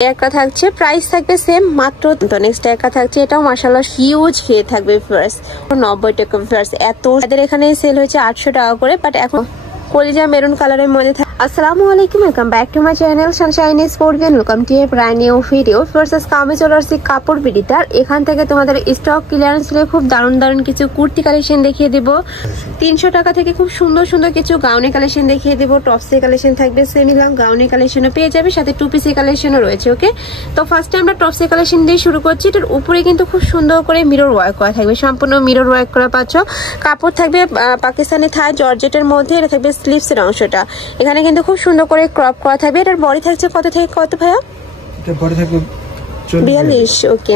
একটা থাকছে প্রাইস থাকবে সেম মাত্র। তো নেক্সট একটা থাকছে, এটাও মাশাআল্লাহ হিউজ ঘের থাকবে ভিউয়ার্স, 90 টাকা ভিউয়ার্স। এত এদের এখানে সেল হয়েছে 800 টাকা করে, বাট এখন কলিজা মেরুন কালারের মধ্যে। আসসালামু আলাইকুম, welcome back to my channel Sunshine sports. Welcome to A brand new video. Versus কামে চলে আসছি কাপড় বিডিটার। এখান থেকে তোমাদের স্টক ক্লিয়ারেন্স নিয়ে খুব দারুণ কিছু কুর্তি কালেকশন দেখিয়ে দেবো। 300 টাকা থেকে খুব সুন্দর কিছু গাউনি কালেকশন দেখিয়ে দেবো। টপসে কালেকশন থাকবে, সেমি লং গাউনি কালেকশনও পেয়ে যাবে, সাথে টু পিসি কালেকশনও রয়েছে। ওকে, তো ফার্স্টে আমরা টপসে কালেকশন দিয়ে শুরু করছি। এটার উপরে কিন্তু খুব সুন্দর করে মিরর ওয়ার্ক করা থাকবে, সম্পূর্ণ মিরর ওয়ার্ক করা পাচ্ছ। কাপড় থাকবে পাকিস্তানি থাই জর্জেটের মধ্যে। এটা থাকবে স্লিভসের অংশটা, এখানে কিন্তু খুব সুন্দর করে ক্রপ করা থাকবে। এটার বডি থাকছে কত থেকে কত ভাইয়া? এটা বডি থাকবে 42। ওকে,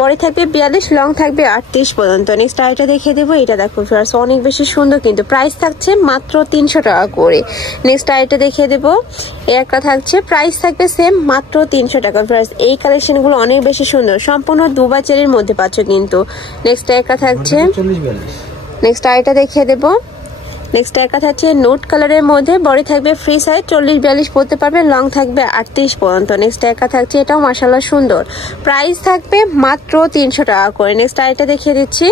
বডি থাকবে 42, লং থাকবে 38 পর্যন্ত। নেক্সট আইটা দেখিয়ে দেবো। এটা দেখো ভিউয়ার্স, অনেক বেশি সুন্দর, কিন্তু প্রাইস থাকছে মাত্র 300 টাকা করে। নেক্সট আইটা দেখিয়ে দেবো। একটা থাকছে প্রাইস থাকবে সেম মাত্র 300 টাকা ভিউয়ার্স। এই কালেকশনগুলো অনেক বেশি সুন্দর, সম্পূর্ণ দুবাই চেরির মধ্যে পাচ্ছ কিন্তু। নেক্সট একটা থাকছে, নেক্সট আইটা দেখিয়ে দেবো। নেক্সট একটা থাকছে নোট কালারের মধ্যে, বডি থাকবে ফ্রি সাইজ 40-42 পড়তে পারবে, লং থাকবে 38 পর্যন্ত। নেক্সট একটা থাকছে, এটাও মাশাআল্লাহ সুন্দর, প্রাইস থাকবে মাত্র 300 টাকা করে। নেক্সট আইটা দেখিয়ে দিচ্ছি।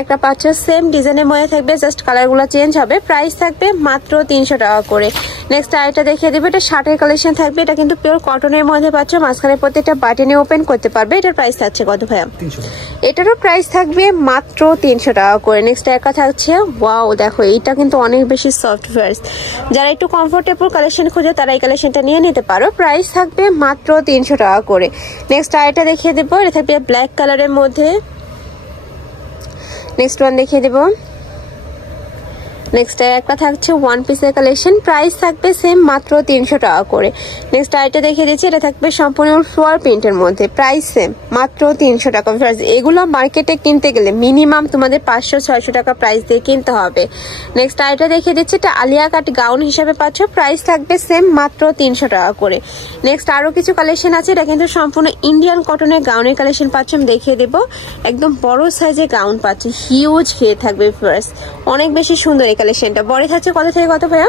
একটা পাচ্ছ সেম ডিজাইনের মধ্যে থাকবে, জাস্ট কালারগুলো চেঞ্জ হবে, প্রাইস থাকবে মাত্র 300 টাকা করে। নেক্সট আইটা দেখিয়ে দেবো। এটা শার্টের কালেকশন থাকবে, এটা কিন্তু পিওর কটনের মধ্যে পাচ্ছ, মাঝখানে প্রত্যেকটা বাটনে ওপেন করতে পারবে। এটার প্রাইস থাকছে কত ভাইয়া? এটারও প্রাইস থাকবে মাত্র 300 টাকা করে। নেক্সট একটা থাকছে, ওয়াও দেখো, এইটা কিন্তু অনেক বেশি সফট ভার্স। যারা একটু কমফোর্টেবল কালেকশন খোঁজে তারা এই কালেকশনটা নিয়ে নিতে পারো, প্রাইস থাকবে মাত্র 300 টাকা করে। নেক্সট আইটা দেখিয়ে দেবো। এটা থাকবে ব্ল্যাক কালারের মধ্যে। নেক্সট ওয়ান দেখিয়ে দেবো। নেক্সট একটা থাকছে ওয়ান পিসের কালেকশন, প্রাইস থাকবে সেম মাত্র 300 টাকা করে। নেক্সট আইটা দেখিয়ে দিচ্ছি। এটা থাকবে সম্পূর্ণ ফ্লোয়ার প্রিন্টের মধ্যে, প্রাইস সেম মাত্র 300 টাকা। এগুলো মার্কেটে কিনতে গেলে মিনিমাম তোমাদের 500-600 টাকা প্রাইস দিয়ে কিনতে হবে। নেক্সট আইটা দেখিয়ে দিচ্ছি। এটা আলিয়া কাট গাউন হিসাবে পাচ্ছ, প্রাইস থাকবে সেম মাত্র 300 টাকা করে। নেক্সট আরো কিছু কালেকশন আছে, এটা কিন্তু সম্পূর্ণ ইন্ডিয়ান কটনের গাউনের কালেকশন পাচ্ছ, আমি দেখিয়ে দেবো। একদম বড় সাইজের গাউন পাচ্ছি, হিউজ ঘের থাকবে ফার্স্ট, অনেক বেশি সুন্দর কালেকশনটা। বডি থাকছে কত থেকে কত ভাইয়া?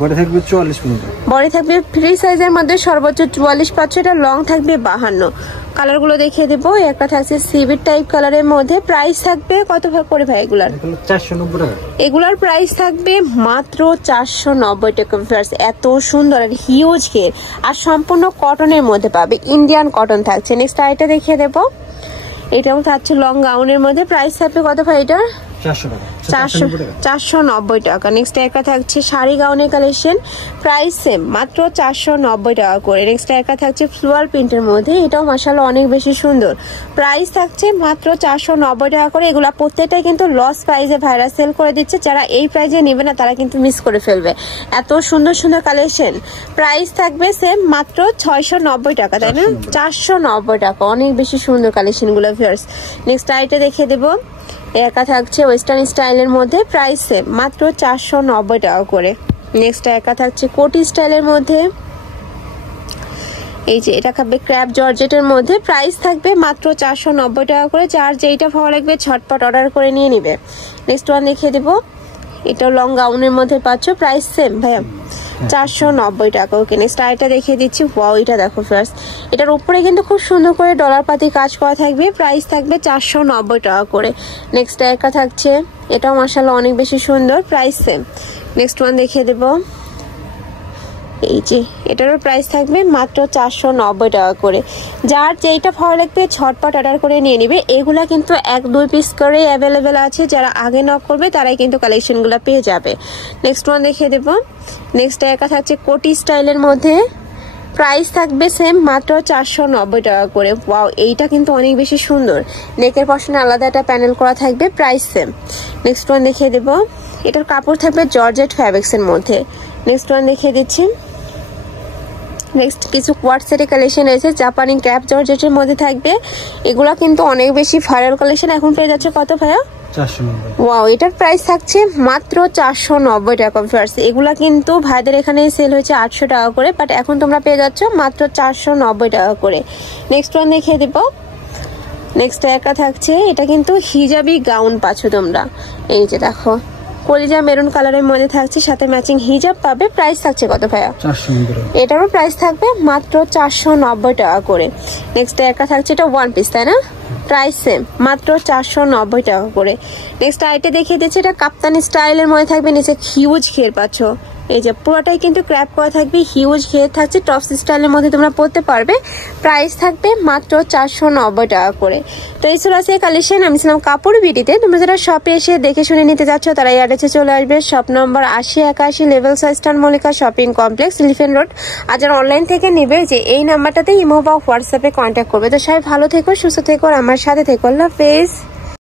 বডি থাকবে 44 পর্যন্ত। বডি থাকবে ফ্রি সাইজের মধ্যে সর্বোচ্চ 44 পাচ্ছ। এটা লং থাকবে 52। কালারগুলো দেখিয়ে দেবো। একটা থাকছে সিভিট টাইপ কালারের মধ্যে, প্রাইস থাকবে কত করে ভাই এগুলার? 490 টাকা। এগুলার প্রাইস থাকবে মাত্র 490 টাকা। এত সুন্দর আর হিউজ ঘের, আর সম্পূর্ণ কটনের মধ্যে পাবে, ইন্ডিয়ান কটন থাকছে। নেক্সট আইটা দেখিয়ে দেবো। এটাও থাকছে লং গাউনের মধ্যে, প্রাইস থাকবে কত ভাই এটার? 490 টাকা। নেক্সট একটা থাকছে শাড়ি গাউনের কালেকশন, প্রাইস সেম মাত্র 490 টাকা করে। নেক্সট একটা থাকছে ফ্লোয়ার প্রিন্টের মধ্যে, এটাও মাশাআল্লাহ অনেক বেশি সুন্দর, প্রাইস থাকছে মাত্র 490 টাকা করে। এগুলা প্রত্যেকটাই কিন্তু লস প্রাইসে ভাইরা সেল করে দিচ্ছে, যারা এই প্রাইসে নেবে না তারা কিন্তু মিস করে ফেলবে। এত সুন্দর কালেকশন, প্রাইস থাকবে সেম মাত্র 690 টাকা, তাই না? 490 টাকা, অনেক বেশি সুন্দর কালেকশন গুলো ভিউয়ার্স। নেক্সট আইটা দেখিয়ে দেবো। একা থাকছে ওয়েস্টার্ন স্টাইলের মধ্যে, প্রাইস সেম মাত্র 490 টাকা করে। নেক্সট একা থাকছে কোটি স্টাইলের মধ্যে, এই যে এটা থাকবে ক্র্যাপ জর্জেটের মধ্যে, প্রাইস থাকবে মাত্র 490 টাকা করে। যার যেইটা ভালো লাগবে ঝটপট অর্ডার করে নিয়ে নিবে। নেক্সট ওয়ান দেখিয়ে দেবো। এটাও লং গাউনের মধ্যে পাচ্ছ, প্রাইস সেম ভাইয়া 490 টাকা। ওকে, নেক্সট আইটা দেখিয়ে দিচ্ছি। ওয়াও, এটা দেখো ফার্স্ট, এটার উপরে কিন্তু খুব সুন্দর করে ডলার পাতি কাজ করা থাকবে, প্রাইস থাকবে 490 টাকা করে। নেক্সট একটা থাকছে, এটাও মাশাআল্লাহ অনেক বেশি সুন্দর, প্রাইস সেম। নেক্সট ওয়ান দেখিয়ে দেবো। এই যে এটারও প্রাইস থাকবে মাত্র 490 টাকা করে। যার যেইটা ভালো লাগবে ঝটপট অর্ডার করে নিয়ে নিবে। এগুলা কিন্তু 1-2 পিস করে অ্যাভেলেবেল আছে, যারা আগে নক করবে তারাই কিন্তু কালেকশনগুলো পেয়ে যাবে। নেক্সট ওয়ান দেখিয়ে দেবো। নেক্সট একা থাকছে কোটি স্টাইলের মধ্যে, প্রাইস থাকবে সেম মাত্র 490 টাকা করে। ওয়াও, এইটা কিন্তু অনেক বেশি সুন্দর, নেকের পশনে আলাদা একটা প্যানেল করা থাকবে, প্রাইস সেম। নেক্সট ওয়ান দেখিয়ে দেবো। এটার কাপড় থাকবে জর্জেট ফ্যাব্রিক্সের মধ্যে। নেক্সট ওয়ান দেখিয়ে দিচ্ছি। নেক্সট কিছু কোয়ার্ড সেটের কালেকশন রয়েছে, জাপানি ক্যাপ জর্জেটের মধ্যে থাকবে। এগুলা কিন্তু অনেক বেশি ভাইরাল কালেকশন, এখন পেয়ে যাচ্ছে কত ভাইয়া? 490। ওয়াও, এটার প্রাইস থাকছে মাত্র 490 টাকা। এগুলা কিন্তু ভাইদের এখানে সেল হয়েছে 800 টাকা করে, বাট এখন তোমরা পেয়ে যাচ্ছ মাত্র 490 টাকা করে। নেক্সট ওয়ান দেখিয়ে দিব। নেক্সট একটা থাকছে, এটা কিন্তু হিজাবি গাউন পাচ্ছ তোমরা, এই যে দেখো কলিজা মেরুন কালারের মধ্যে থাকছে, সাথে ম্যাচিং হিজাব পাবে। প্রাইস থাকছে কত ভাইয়া? 490 টাকা। এটারও প্রাইস থাকবে মাত্র 490 টাকা করে। নেক্সট একা থাকছে এটা ওয়ান পিস, তাই না? প্রাইস সেম, মাত্র 490 টাকা করে। নেক্সট আইটে দেখিয়ে দিচ্ছি, এটা কাপ্তানি স্টাইলের মধ্যে থাকবে, নিচে হিউজ ঘের পাচ্ছ। এই যে পুরোটাই কিন্তু ক্র্যাপ করা থাকবে, হিউজ ঘের থাকছে, টপস স্টাইলের মধ্যে তোমরা পরতে পারবে। প্রাইস থাকবে মাত্র 490 টাকা করে। তো এই ছিল আজকে কালেকশন। আমি ছিলাম কাপড় বিডিতে। তোমরা যারা শপে এসে দেখে শুনে নিতে যাচ্ছ তারা এই অ্যাড্রেসে চলে আসবে। Shop number 8081 level 6 star Mallika shopping complex, Elephant Road. আর যারা অনলাইন থেকে নেবে যে এই নাম্বারটাতে ইমো বা হোয়াটসঅ্যাপে কন্ট্যাক্ট করবে। তো সবাই ভালো থেকো, সুস্থ থেকো, আর আমার সাথে থেকো। আল্লাহ হাফেজ।